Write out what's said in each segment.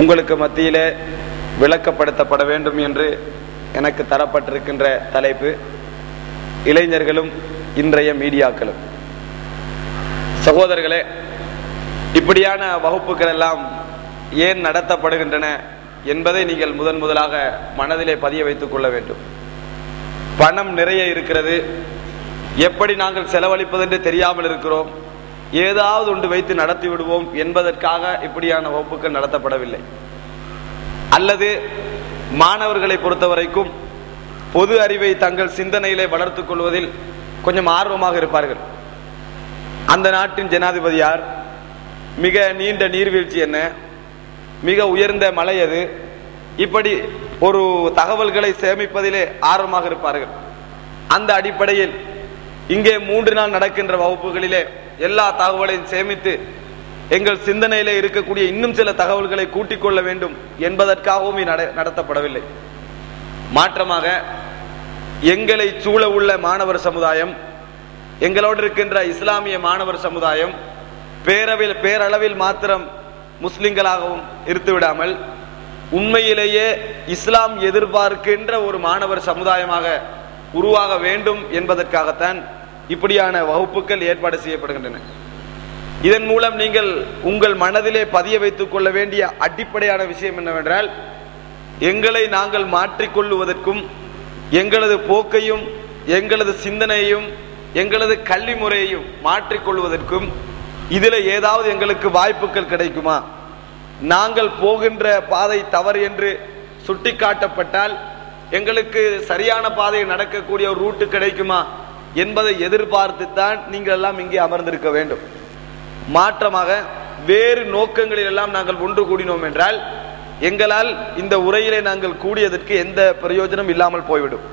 உங்களுக்கு மத்தியிலே விளக்கப்படுத்தப்பட வேண்டும் என்று எனக்கு தரப்பட்டிருக்கின்ற தலைப்பு இளைஞர்களும் இன்றைய மீடியாக்களும். சகோதரர்களே, இப்படியான வகுப்புகள் எல்லாம் ஏன் நடத்தப்படுகின்றன என்பதை நீங்கள் முதலாக மனதிலே பதிய வைத்துக் கொள்ள வேண்டும். பணம் நிறைய இருக்கிறது, எப்படி நாங்கள் செலவழிப்பதென்று தெரியாமல் இருக்கிறோம், ஏதாவது ஒன்று வைத்து நடத்தி விடுவோம் என்பதற்காக இப்படியான வகுப்புகள் நடத்தப்படவில்லை. அல்லது மாணவர்களை பொறுத்தவரைக்கும் பொது அறிவை தங்கள் சிந்தனையிலே வளர்த்துக் கொள்வதில் கொஞ்சம் ஆர்வமாக இருப்பார்கள். அந்த நாட்டின் ஜனாதிபதி யார், மிக நீண்ட நீர்வீழ்ச்சி என்ன, மிக உயர்ந்த மலை எது, இப்படி ஒரு தகவல்களை சேமிப்பதிலே ஆர்வமாக இருப்பார்கள். அந்த அடிப்படையில் இங்கே 3 நாள் நடக்கின்ற வகுப்புகளிலே எல்லா தகவலையும் சேமித்து எங்கள் சிந்தனையிலே இருக்கக்கூடிய இன்னும் சில தகவல்களை கூட்டிக் கொள்ள வேண்டும் என்பதற்காகவும் நடத்தப்படவில்லை. மாற்றமாக எங்களை சூழ உள்ள மாணவர் சமுதாயம், எங்களோடு இருக்கின்ற இஸ்லாமிய மாணவர் சமுதாயம் பேரளவில் மாத்திரம் முஸ்லிம்களாகவும் இருந்துவிடாமல் உண்மையிலேயே இஸ்லாம் எதிர்பார்க்கின்ற ஒரு மாணவர் சமுதாயமாக உருவாக வேண்டும் என்பதற்காகத்தான் இப்படியான வகுப்புகள் ஏற்பாடு செய்யப்படுகின்றன. இதன் மூலம் நீங்கள் உங்கள் மனதிலே பதிய வைத்துக் கொள்ள வேண்டிய அடிப்படையான விஷயம் என்னவென்றால், எங்களை நாங்கள் மாற்றிக்கொள்ளுவதற்கும் எங்களது போக்கையும் எங்களது சிந்தனையையும் எங்களது கல்வி முறையையும் மாற்றிக்கொள்வதற்கும் இதில் ஏதாவது எங்களுக்கு வாய்ப்புகள் கிடைக்குமா, நாங்கள் போகின்ற பாதை தவறு என்று சுட்டிக்காட்டப்பட்டால் எங்களுக்கு சரியான பாதையில் நடக்கக்கூடிய ஒரு ரூட்டு கிடைக்குமா என்பதை எதிர்பார்த்துத்தான் நீங்கள் எல்லாம் இங்கே அமர்ந்திருக்க வேண்டும். மாற்றமாக வேறு நோக்கங்களில் எல்லாம் நாங்கள் ஒன்று கூடினோம் என்றால் எங்களால் இந்த உரையிலே நாங்கள் கூடியதற்கு எந்த பிரயோஜனம் இல்லாமல் போய்விடும்.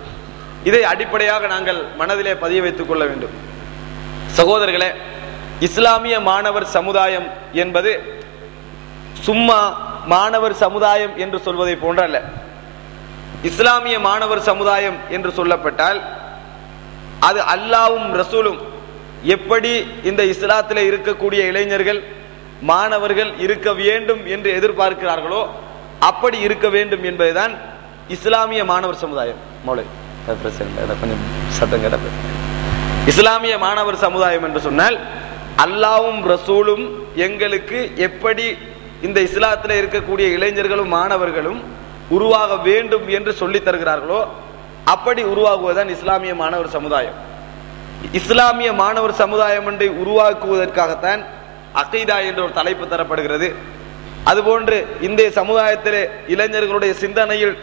இதை அடிப்படையாக நாங்கள் மனதிலே பதிய வைத்துக் கொள்ள வேண்டும். சகோதரர்களே, இஸ்லாமிய மாணவர் சமுதாயம் என்பது சும்மா மாணவர் சமுதாயம் என்று சொல்வதை போன்றல்ல. இஸ்லாமிய மாணவர் சமுதாயம் என்று சொல்லப்பட்டால் அது அல்லாஹ்வும் ரசூலும் எப்படி இந்த இஸ்லாத்திலே இருக்கக்கூடிய இளைஞர்கள் மாணவர்கள் இருக்க வேண்டும் என்று எதிர்பார்க்கிறார்களோ அப்படி இருக்க வேண்டும் என்பதுதான் இஸ்லாமிய மாணவர் சமுதாயம். இஸ்லாமிய மாணவர் சமுதாயம் என்று சொன்னால் அல்லாஹ்வும் ரசூலும் எங்களுக்கு எப்படி இந்த இஸ்லாத்திலே இருக்கக்கூடிய இளைஞர்களும் மாணவர்களும் உருவாக வேண்டும் என்று சொல்லி தருகிறார்களோ அப்படி உருவாகுவதுதான் இஸ்லாமிய மாணவர் சமுதாயம். இஸ்லாமிய மாணவர் சமுதாயம் ஒன்றை உருவாக்குவதற்காகத்தான் அகீதா என்ற ஒரு தலைப்பு தரப்படுகிறது. அதுபோன்று இந்த சமுதாயத்திலே இளைஞர்களுடைய சிந்தனையில்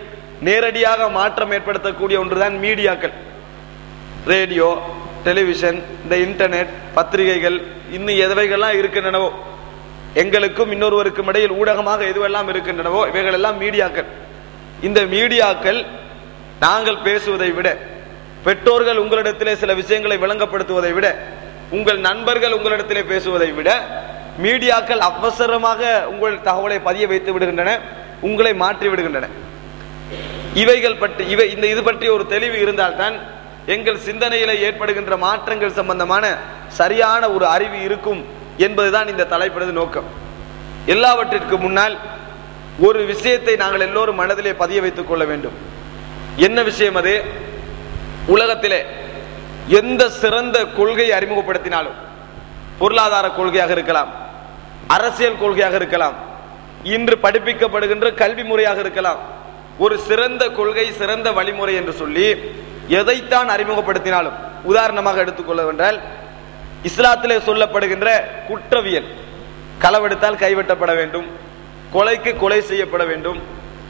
நேரடியாக மாற்றம் ஏற்படுத்தக்கூடிய ஒன்றுதான் மீடியாக்கள். ரேடியோ, டெலிவிஷன், இந்த இன்டர்நெட், பத்திரிகைகள், இன்னும் எதுவைகள்லாம் இருக்கின்றனவோ, எங்களுக்கும் இன்னொருவருக்கும் இடையில் ஊடகமாக எதுவெல்லாம் இருக்கின்றனவோ இவைகள் எல்லாம் மீடியாக்கள். இந்த மீடியாக்கள் நாங்கள் பேசுவதை விட, பெற்றோர்கள் உங்களிடத்திலே சில விஷயங்களை விளங்கப்படுத்துவதை விட, உங்கள் நண்பர்கள் உங்களிடத்திலே பேசுவதை விட மீடியாக்கள் அவசரமாக உங்கள் தகவலை பதிய வைத்து விடுகின்றன, உங்களை மாற்றி விடுகின்றன. இவைகள் பற்றி இது பற்றி ஒரு தெளிவு இருந்தால்தான் எங்கள் சிந்தனையில ஏற்படுகின்ற மாற்றங்கள் சம்பந்தமான சரியான ஒரு அறிவு இருக்கும் என்பதுதான் இந்த தலைப்பினது நோக்கம். எல்லாவற்றிற்கு முன்னால் ஒரு விஷயத்தை நாங்கள் எல்லோரும் மனதிலே பதிய வைத்துக் கொள்ள வேண்டும். என்ன விஷயம் அது? உலகத்திலே எந்த சிறந்த கொள்கையை அறிமுகப்படுத்தினாலும், பொருளாதார கொள்கையாக இருக்கலாம், அரசியல் கொள்கையாக இருக்கலாம், இன்று படிப்பிக்கப்படுகின்ற கல்வி முறையாக இருக்கலாம், ஒரு சிறந்த கொள்கை சிறந்த வழிமுறை என்று சொல்லி எதைத்தான் அறிமுகப்படுத்தினாலும், உதாரணமாக எடுத்துக்கொள்ளவென்றால் இஸ்லாத்திலே சொல்லப்படுகின்ற குற்றவியல், களவெடுத்தால் கைவெட்டப்பட வேண்டும், கொலைக்கு கொலை செய்யப்பட வேண்டும்,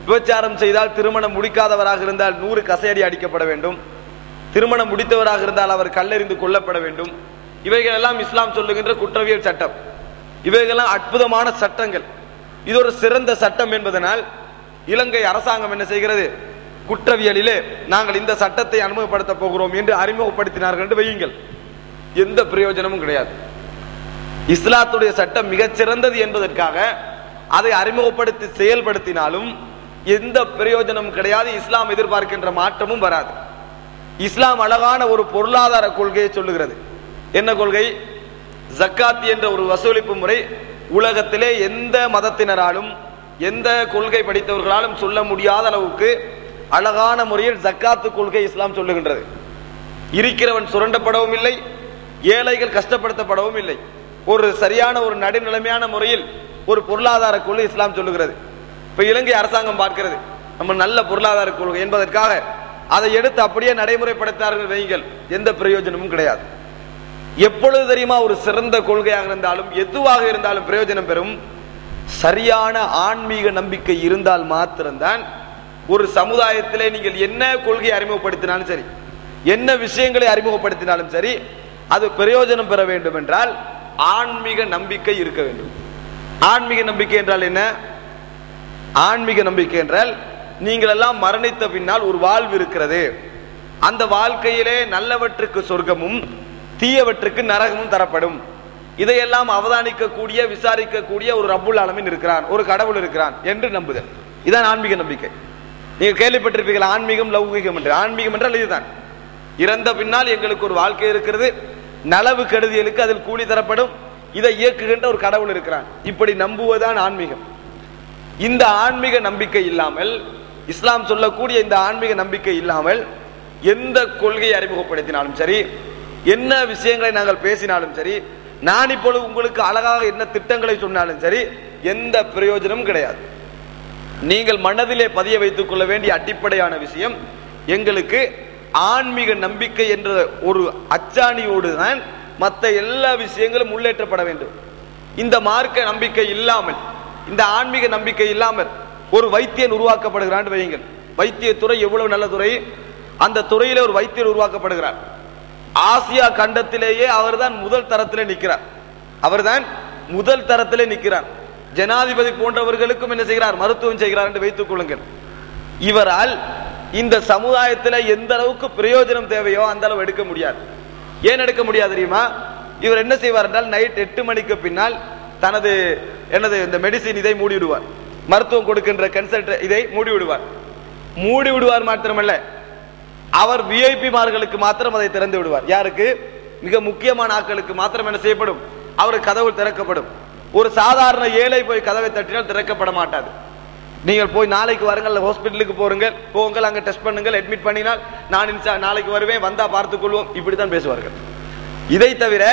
விபச்சாரம் செய்தால் திருமணம் முடிக்காதவராக இருந்தால் 100 கசையடி அடிக்கப்பட வேண்டும், திருமணம் முடித்தவராக இருந்தால் அவர் கல்லெறிந்து கொல்லப்பட வேண்டும். இவைகள் எல்லாம் இஸ்லாம் சொல்லுகின்ற குற்றவியல் சட்டம். இவைகள்லாம் அற்புதமான சட்டங்கள். இது ஒரு சிறந்த சட்டம் என்பதனால் இலங்கை அரசாங்கம் என்ன செய்கிறது? குற்றவியலிலே நாங்கள் இந்த சட்டத்தை அறிமுகப்படுத்த போகிறோம் என்று அறிமுகப்படுத்தினார்கள் என்று வையுங்கள், எந்த பிரயோஜனமும் கிடையாது. இஸ்லாத்துடைய சட்டம் மிகச் சிறந்தது என்பதற்காக அதை அறிமுகப்படுத்தி செயல்படுத்தினாலும் எந்த பிரயோஜனமும் கிடையாது. இஸ்லாம் எதிர்பார்க்கின்ற மாற்றமும் வராது. இஸ்லாம் அழகான ஒரு பொருளாதார கொள்கையை சொல்லுகிறது. என்ன கொள்கை? ஜக்காத் என்ற ஒரு வசூலிப்பு முறை உலகத்திலே எந்த மதத்தினராலும் எந்த கொள்கை படித்தவர்களாலும் சொல்ல முடியாத அளவுக்கு அழகான முறையில் ஜக்காத்து கொள்கை இஸ்லாம் சொல்லுகின்றது. இருக்கிறவன் சுரண்டப்படவும் இல்லை, ஏழைகள் கஷ்டப்படுத்தப்படவும் இல்லை. ஒரு சரியான ஒரு நடுநிலைமையான முறையில் ஒரு பொருளாதார கொள்கை இஸ்லாம் சொல்லுகிறது. இப்ப இலங்கை அரசாங்கம் பார்க்கிறது நம்ம நல்ல பொருளாதார கொள்கை என்பதற்காக அதை எடுத்து அப்படியே நடைமுறைப்படுத்தார்கள் வையுங்கள், எந்த பிரயோஜனமும் கிடையாது. எப்பொழுது தெரியுமா ஒரு சிறந்த கொள்கையாக இருந்தாலும் எதுவாக இருந்தாலும் பிரயோஜனம் பெறும்? சரியான ஆன்மீக நம்பிக்கை இருந்தால் மாத்திரம்தான் ஒரு சமுதாயத்திலே நீங்கள் என்ன கொள்கை அறிமுகப்படுத்தினாலும் சரி, என்ன விஷயங்களை அறிமுகப்படுத்தினாலும் சரி, அது பிரயோஜனம் பெற வேண்டும் என்றால் ஆன்மீக நம்பிக்கை இருக்க வேண்டும். ஆன்மீக நம்பிக்கை என்றால் என்ன? ஆன்மீக நம்பிக்கை என்றால் நீங்கள் எல்லாம் மரணித்த பின்னால் ஒரு வாழ்வு இருக்கிறது, அந்த வாழ்க்கையிலே நல்லவற்றுக்கு சொர்க்கமும் தீயவற்றுக்கு நரகமும் தரப்படும், இதையெல்லாம் அவதானிக்கக்கூடிய விசாரிக்கக்கூடிய ஒரு ரப்புல் ஆலமீன் இருக்கிறான், ஒரு கடவுள் இருக்கிறான் என்று நம்புதல். இதான் ஆன்மீக நம்பிக்கை. நீங்கள் கேள்விப்பட்டிருப்பீர்கள் ஆன்மீகம் லௌகிகம் என்று. ஆன்மீகம் என்றால் இதுதான், இறந்த பின்னால் எங்களுக்கு ஒரு வாழ்க்கை இருக்கிறது, நலவு கெடுதிகளுக்கு அதில் கூலி தரப்படும், இதை இயக்குகின்ற ஒரு கடவுள் இருக்கிறான், இப்படி நம்புவதுதான் ஆன்மீகம். இந்த ஆன்மீக நம்பிக்கை இல்லாமல், இஸ்லாம் சொல்லக்கூடிய இந்த ஆன்மீக நம்பிக்கை இல்லாமல் எந்த கொள்கையை அறிமுகப்படுத்தினாலும் சரி, என்ன விஷயங்களை நாங்கள் பேசினாலும் சரி, நான் இப்பொழுது உங்களுக்கு அழகாக என்ன திட்டங்களை சொன்னாலும் சரி, எந்த பிரயோஜனமும் கிடையாது. நீங்கள் மனதிலே பதிய வைத்துக் கொள்ள வேண்டிய அடிப்படையான விஷயம், எங்களுக்கு ஆன்மீக நம்பிக்கை என்ற ஒரு அச்சாணியோடு தான் மற்ற எல்லா விஷயங்களும் முன்னேற்றப்பட வேண்டும். இந்த மார்க்க நம்பிக்கை இல்லாமல், இந்த ஆன்மீக நம்பிக்கை இல்லாமல் ஒரு வைத்தியன் உருவாக்கப்படுகிறான் வையுங்கள். வைத்திய துறை எவ்வளவு நல்ல துறை, அந்த துறையிலே ஒரு வைத்தியர் உருவாக்கப்படுகிறார். ஆசியா கண்டத்திலேயே அவர்தான் முதல் தரத்திலே நிற்கிறார், அவர்தான் முதல் தரத்திலே நிற்கிறார். ஜனாதிபதி போன்றவர்களுக்கும் என்ன செய்கிறார்? மருத்துவம் செய்கிறார் என்று வைத்துக் கொள்ளுங்கள். இவரால் இந்த சமுதாயத்தில் எந்த அளவுக்கு பிரயோஜனம் தேவையோ அந்த அளவு எடுக்க முடியாது. ஏன் எடுக்க முடியாது தெரியுமா? இவர் என்ன செய்வார் என்றால், நைட் 8 மணிக்கு பின்னால் தனது இந்த மெடிசின் இதை மூடிவிடுவார், மருத்துவம் கொடுக்கின்ற கன்சல்ட் இதை மூடிவிடுவார் மாத்திரமல்ல, அவர் விஐபி மார்களுக்கு மாத்திரம் அதை திறந்து விடுவார். யாருக்கு? மிக முக்கியமான ஆட்களுக்கு மாத்திரம் என்ன செய்யப்படும்? அவருக்கு கதவு திறக்கப்படும். ஒரு சாதாரண ஏழை போய் கதவை தட்டினால் திறக்கப்பட மாட்டாது. நீங்கள் போய் நாளைக்கு வாருங்கள், ஹாஸ்பிட்டலுக்கு போங்கள், அங்க டெஸ்ட் பண்ணுங்கள், அட்மிட் பண்ணினால் நான் நாளைக்கு வருவேன், வந்தா பார்த்துக் கொள்வோம், இப்படித்தான் பேசுவார்கள். இதை தவிர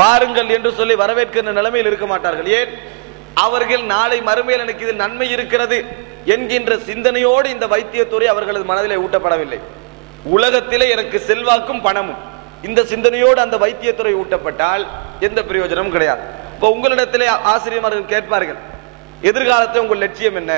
வாருங்கள் என்று சொல்லி வரவேற்கின்ற நிலைமையில் இருக்க மாட்டார்கள். ஏன்? அவர்கள் நாளை மறுமையில் எனக்கு இதில் நன்மை இருக்கிறது என்கின்ற சிந்தனையோடு இந்த வைத்தியத்துறை அவர்களது மனதிலே ஊட்டப்படவில்லை. உலகத்திலே எனக்கு செல்வாக்கும் பணமும், இந்த சிந்தனையோடு அந்த வைத்தியத்துறை ஊட்டப்பட்டால் எந்த பிரயோஜனமும் கிடையாது. இப்போ உங்களிடத்திலே ஆசிரியர்கள் கேட்பார்கள், எதிர்காலத்தில் உங்கள் லட்சியம் என்ன?